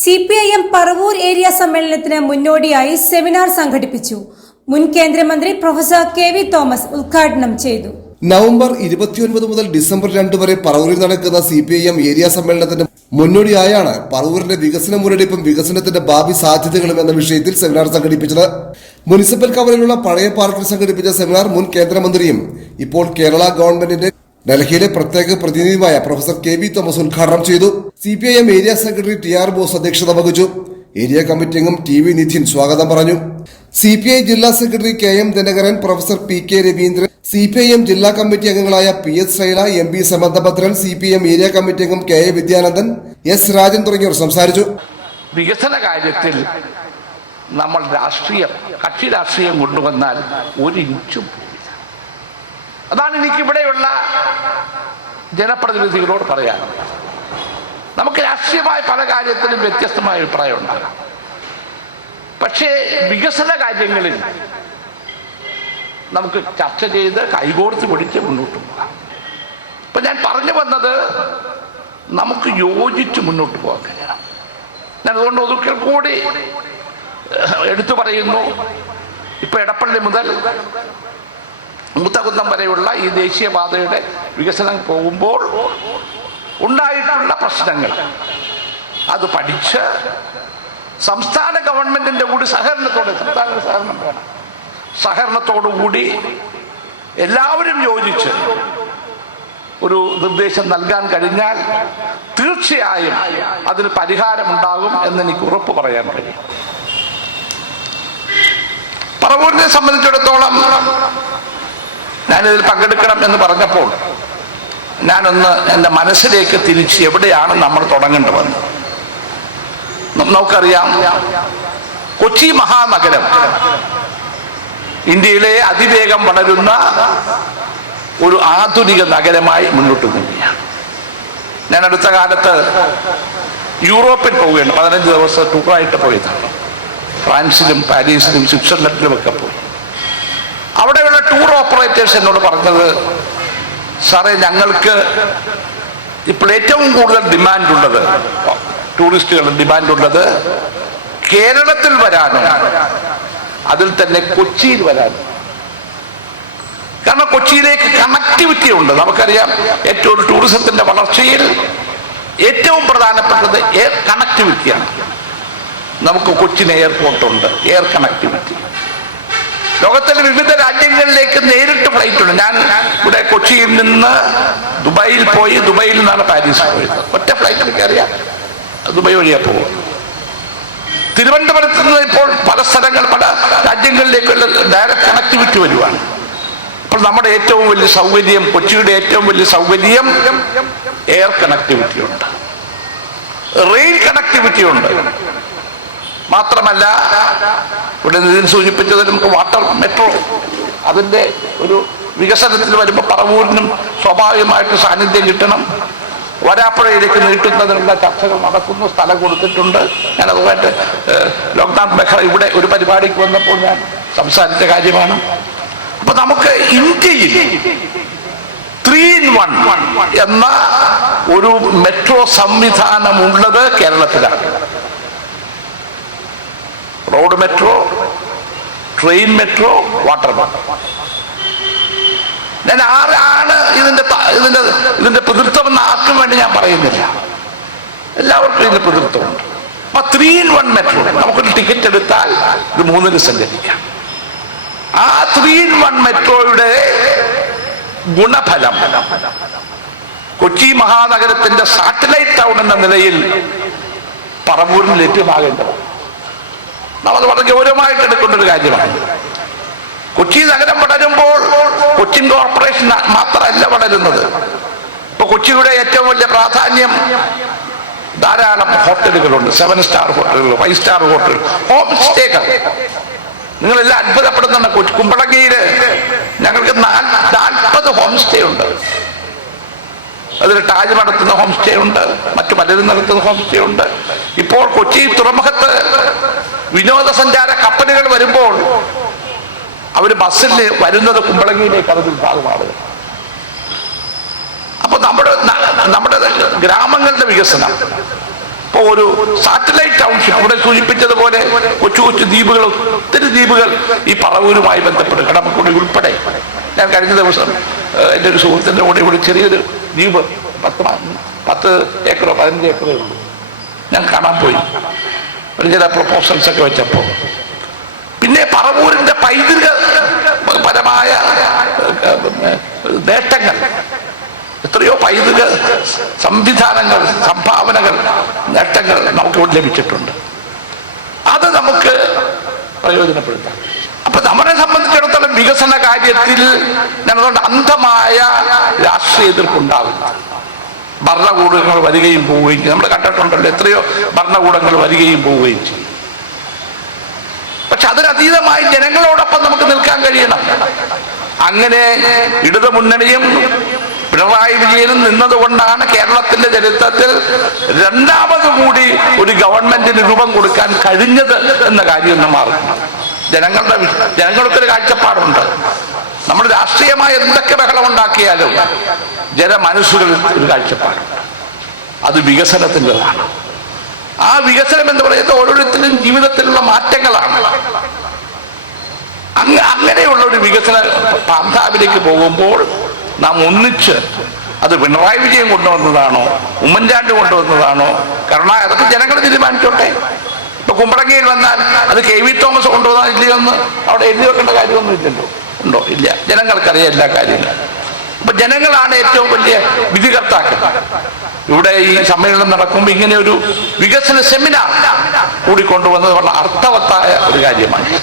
CPIM Paravur area സമ്മേളനത്തിന് മുന്നോടിയായി seminar സംഘടിപ്പിച്ചു. മുൻ കേന്ദ്രമന്ത്രി പ്രൊഫസർ KV തോമസ് ഉദ്ഘാടനം ചെയ്തു. നവംബർ 29 മുതൽ ഡിസംബർ 2 വരെ പറവൂരിൽ നടക്കുന്ന CPIM ഏരിയ സമ്മേളനത്തിന് മുന്നോടിയായാണ് പറവൂരിന്റെ വികസന മുരടിപ്പും വികസനത്തിന്റെ ഭാവി സാധ്യതകളും എന്ന വിഷയത്തിൽ സെമിനാർ സംഘടിപ്പിച്ചത്. മുനിസിപ്പൽ കവറിലുള്ള പഴയ പാർക്കിൽ സംഘടിപ്പിച്ച സെമിനാർ മുൻ കേന്ദ്രമന്ത്രിയും ഇപ്പോൾ കേരള ഗവൺമെന്റിന്റെ ഡൽഹിയിലെ പ്രത്യേക പ്രതിനിധിയുമായ പ്രൊഫസർ KV തോമസ് ഉദ്ഘാടനം ചെയ്തു. CPIM area secretary TR boss അധ്യക്ഷത വഹിച്ചു. ഏരിയ കമ്മിറ്റി അംഗം TV നിധിൻ സ്വാഗതം പറഞ്ഞു. CPI ജില്ലാ secretary KM Dinakaran, professor PK Raveendran, CPIM ജില്ലാ കമ്മിറ്റി അംഗങ്ങളായ PS Shaila, MB Samanthabhadran, CPIM area committee അംഗം KA വിദ്യാനന്ദൻ, S രാജൻ തുടങ്ങിയവർ സംസാരിച്ചു. വികസന കാര്യത്തിൽ നമ്മൾ കക്ഷി രാഷ്ട്രീയം കൊണ്ടുവന്നാൽ ഒരു ഇഞ്ചും. അതാണ് എനിക്കിവിടെയുള്ള ജനപ്രതിനിധികളോട് പറയാൻ. നമുക്ക് രാഷ്ട്രീയമായ പല കാര്യത്തിലും വ്യത്യസ്തമായ അഭിപ്രായം ഉണ്ടാകാം. പക്ഷേ വികസന കാര്യങ്ങളിൽ നമുക്ക് ചർച്ച ചെയ്ത് കൈകോർത്ത് പിടിച്ച് മുന്നോട്ട് പോകാം. ഇപ്പൊ ഞാൻ പറഞ്ഞു വന്നത് നമുക്ക് യോജിച്ച് മുന്നോട്ട് പോകാൻ കഴിയണം. ഞാൻ അതുകൊണ്ട് ഒതുക്കൽ കൂടി എടുത്തു പറയുന്നു. ഇപ്പൊ എടപ്പള്ളി മുതൽ മൂത്തകുന്നം വരെയുള്ള ഈ ദേശീയപാതയുടെ വികസനം പോകുമ്പോൾ ഉണ്ടായിട്ടുള്ള പ്രശ്നങ്ങൾ അത് പഠിച്ച് സംസ്ഥാന ഗവൺമെന്റിന്റെ കൂടി സഹകരണത്തോടുകൂടി എല്ലാവരും യോജിച്ച് ഒരു നിർദ്ദേശം നൽകാൻ കഴിഞ്ഞാൽ തീർച്ചയായും അതിന് പരിഹാരമുണ്ടാകും എന്നെനിക്ക് ഉറപ്പ് പറയാൻ കഴിയും. പറവൂരിനെ സംബന്ധിച്ചിടത്തോളം ഞാനിതിൽ പങ്കെടുക്കണം എന്ന് പറഞ്ഞപ്പോൾ ഞാനൊന്ന് എൻ്റെ മനസ്സിലേക്ക് തിരിച്ച് എവിടെയാണ് നമ്മൾ തുടങ്ങേണ്ടതെന്ന്. നമുക്കറിയാം, കൊച്ചി മഹാനഗരം ഇന്ത്യയിലെ അതിവേഗം വളരുന്ന ഒരു ആധുനിക നഗരമായി മുന്നോട്ട് പോവുകയാണ്. ഞാൻ അടുത്ത കാലത്ത് യൂറോപ്പിൽ പോവുകയാണ്. 15 ദിവസം ടൂറായിട്ട് പോയതാണ്. ഫ്രാൻസിലും പാരീസിലും സ്വിറ്റ്സർലൻഡിലും ഒക്കെ പോയി. അവിടെയുള്ള ടൂർ ഓപ്പറേറ്റേഴ്സ് എന്നോട് പറഞ്ഞത്, സാറേ, ഞങ്ങൾക്ക് ഇപ്പോൾ ഏറ്റവും കൂടുതൽ ഡിമാൻഡുള്ളത്, ടൂറിസ്റ്റുകളുടെ ഡിമാൻഡുള്ളത് കേരളത്തിൽ വരാനും അതിൽ തന്നെ കൊച്ചിയിൽ വരാനും. കാരണം കൊച്ചിയിലേക്ക് കണക്ടിവിറ്റി ഉണ്ട്. നമുക്കറിയാം, ഏറ്റവും ടൂറിസത്തിന്റെ വളർച്ചയിൽ ഏറ്റവും പ്രധാനപ്പെട്ടത് എയർ കണക്ടിവിറ്റിയാണ്. നമുക്ക് കൊച്ചിന് എയർപോർട്ടുണ്ട്, എയർ കണക്ടിവിറ്റി. ലോകത്തിലെ വിവിധ രാജ്യങ്ങളിലേക്ക് നേരിട്ട് ഫ്ലൈറ്റ് ഉണ്ട്. ഞാൻ ഇവിടെ കൊച്ചിയിൽ നിന്ന് ദുബായിൽ പോയി, ദുബായിൽ നിന്നാണ് പാരീസ് പോയത്. ഒറ്റ ഫ്ലൈറ്റിൽ കയറിയാൽ ദുബായ് വഴിയാ പോകും. തിരുവനന്തപുരത്ത് നിന്ന് ഇപ്പോൾ പല സ്ഥലങ്ങൾ, പല രാജ്യങ്ങളിലേക്കുള്ള ഡയറക്റ്റ് കണക്ടിവിറ്റി വരുവാണ്. അപ്പോൾ നമ്മുടെ ഏറ്റവും വലിയ സൗകര്യം, കൊച്ചിയുടെ ഏറ്റവും വലിയ സൗകര്യം എയർ കണക്ടിവിറ്റി ഉണ്ട്, റെയിൽ കണക്ടിവിറ്റി ഉണ്ട്. മാത്രമല്ല, ഇവിടെ ഇതിന് സൂചിപ്പിച്ചത് നമുക്ക് വാട്ടർ മെട്രോ, അതിൻ്റെ ഒരു വികസനത്തിൽ വരുമ്പോൾ പറവൂരിനും സ്വാഭാവികമായിട്ട് സാന്നിധ്യം കിട്ടണം. വരാപ്പുഴയിലേക്ക് നീട്ടുന്നതിനുള്ള ചർച്ചകൾ നടക്കുന്നു. സ്ഥലം കൊടുത്തിട്ടുണ്ട്. ഞാൻ അതുമായിട്ട് ലോക്നാഥ് ബെഹ്റ ഇവിടെ ഒരു പരിപാടിക്ക് വന്നപ്പോൾ ഞാൻ സംസാരിച്ച കാര്യമാണ്. അപ്പൊ നമുക്ക് ഇന്ത്യയിൽ 3-in-1 എന്ന ഒരു മെട്രോ സംവിധാനമുള്ളത് കേരളത്തിലാണ്. Road metro, train metro, water metro. ഞാൻ ആരാണ് ഇതിന്റെ പിതൃത്വം ആർക്കും വേണ്ടി ഞാൻ പറയുന്നില്ല. എല്ലാവർക്കും ഇതിന്റെ പിതൃത്വമുണ്ട്. അപ്പൊ 3-in-1 മെട്രോ, നമുക്കൊരു ടിക്കറ്റ് എടുത്താൽ ഇത് 3 സഞ്ചരിക്കാം. ആ 3-in-1 മെട്രോയുടെ ഗുണഫലം കൊച്ചി മഹാനഗരത്തിന്റെ സാറ്റലൈറ്റ് ടൗൺ എന്ന നിലയിൽ പറവൂരിൽ ലഭ്യമാകേണ്ടത് നമ്മൾ വളരെ ഗൗരവമായിട്ട് എടുക്കേണ്ട ഒരു കാര്യമാണ്. കൊച്ചി നഗരം വളരുമ്പോൾ കൊച്ചിൻ കോർപ്പറേഷൻ മാത്രമല്ല വളരുന്നത്. ഇപ്പൊ കൊച്ചിയുടെ ഏറ്റവും വലിയ പ്രാധാന്യം, ധാരാളം ഹോട്ടലുകളുണ്ട്. 7 സ്റ്റാർ ഹോട്ടലുകൾ, 5 സ്റ്റാർ ഹോട്ടൽ, ഹോം സ്റ്റേകൾ. നിങ്ങളെല്ലാം അത്ഭുതപ്പെടുന്നുണ്ട്. കുമ്പളങ്ങിയില് ഞങ്ങൾക്ക് 40 ഹോം സ്റ്റേ ഉണ്ട്. അതിൽ താജ് നടത്തുന്ന ഹോം സ്റ്റേ ഉണ്ട്, മറ്റു പലരും നടത്തുന്ന ഹോം സ്റ്റേ ഉണ്ട്. ഇപ്പോൾ കൊച്ചി തുറമുഖത്ത് വിനോദസഞ്ചാര കപ്പലുകൾ വരുമ്പോൾ അവർ ബസ്സിൽ വരുന്നത് കുമ്പളങ്ങിയിലേക്ക്, അതിൽ ഭാഗമാണ്. അപ്പൊ നമ്മുടെ ഗ്രാമങ്ങളുടെ വികസനം, ഇപ്പൊ ഒരു സാറ്റലൈറ്റ് ടൗൺഷിപ്പ് ഇവിടെ സൂചിപ്പിച്ചതുപോലെ കൊച്ചു കൊച്ചു ദ്വീപുകൾ, ഒത്തിരി ദ്വീപുകൾ ഈ പറവൂരുമായി ബന്ധപ്പെട്ട് കടമക്കുടി ഉൾപ്പെടെ. ഞാൻ കഴിഞ്ഞ ദിവസം എൻ്റെ ഒരു സുഹൃത്തിൻ്റെ കൂടെ ചെറിയൊരു ദ്വീപ് 10 ഏക്കറോ 15 ഏക്കറോ ഉള്ളൂ, ഞാൻ കാണാൻ പോയി ചില പ്രൊപ്പോസൽസ് ഒക്കെ വെച്ചപ്പോൾ. പിന്നെ പറവൂരിന്റെ പൈതൃകപരമായ നേട്ടങ്ങൾ, എത്രയോ പൈതൃക സംവിധാനങ്ങൾ, സംഭാവനകൾ, നേട്ടങ്ങൾ നമുക്ക് ലഭിച്ചിട്ടുണ്ട്. അത് നമുക്ക് പ്രയോജനപ്പെടുത്താം. അപ്പൊ നമ്മളെ സംബന്ധിച്ചിടത്തോളം വികസന കാര്യത്തിൽ ഞങ്ങളുടെ അന്ധമായ രാഷ്ട്രീയ എതിർപ്പുണ്ടാവില്ല. ഭരണകൂടങ്ങൾ വരികയും പോവുകയും ചെയ്യും. നമ്മൾ കണ്ടിട്ടുണ്ടല്ലോ, എത്രയോ ഭരണകൂടങ്ങൾ വരികയും പോവുകയും ചെയ്യും. പക്ഷെ അതിനതീതമായി ജനങ്ങളോടൊപ്പം നമുക്ക് നിൽക്കാൻ കഴിയണം. അങ്ങനെ ഇടതു മുന്നണിയും പിണറായി വിജയനും നിന്നതുകൊണ്ടാണ് കേരളത്തിന്റെ ചരിത്രത്തിൽ രണ്ടാമത് കൂടി ഒരു ഗവൺമെന്റിന് രൂപം കൊടുക്കാൻ കഴിഞ്ഞത് എന്ന കാര്യം ഒന്ന് മാറുന്നു. ജനങ്ങൾക്കൊരു കാഴ്ചപ്പാടുണ്ട്. നമ്മൾ രാഷ്ട്രീയമായി എന്തൊക്കെ ബഹളം ഉണ്ടാക്കിയാലും ജനമനസ്സുകളിൽ ഒരു കാഴ്ചപ്പാട്, അത് വികസനത്തിൻ്റെതാണ്. ആ വികസനം എന്ന് പറയുന്നത് ഓരോരുത്തരും ജീവിതത്തിലുള്ള മാറ്റങ്ങളാണ്. അങ്ങനെയുള്ള ഒരു വികസന പാന്താവിലേക്ക് പോകുമ്പോൾ നാം ഒന്നിച്ച്, അത് പിണറായി വിജയൻ കൊണ്ടുവന്നതാണോ ഉമ്മൻചാണ്ടി കൊണ്ടുവന്നതാണോ അതൊക്കെ ജനങ്ങൾ തീരുമാനിച്ചോട്ടെ. ഇപ്പൊ കുമ്പളങ്ങിയിൽ വന്നാൽ അത് KV തോമസ് കൊണ്ടുവന്നാൽ ഇല്ലയോ എന്ന് അവിടെ എഴുതി വെക്കേണ്ട കാര്യമൊന്നും ഇല്ലല്ലോ. ഉണ്ടോ? ഇല്ല. ജനങ്ങൾക്കറിയാം എല്ലാ കാര്യങ്ങളും. അപ്പൊ ജനങ്ങളാണ് ഏറ്റവും വലിയ വിധികർത്താക്കൾ. ഇവിടെ ഈ സമ്മേളനം നടക്കുമ്പോൾ ഇങ്ങനെ ഒരു വികസന സെമിനാർ കൂടി കൊണ്ടുവന്നത് വളരെ അർത്ഥവത്തായ ഒരു കാര്യമാണ്.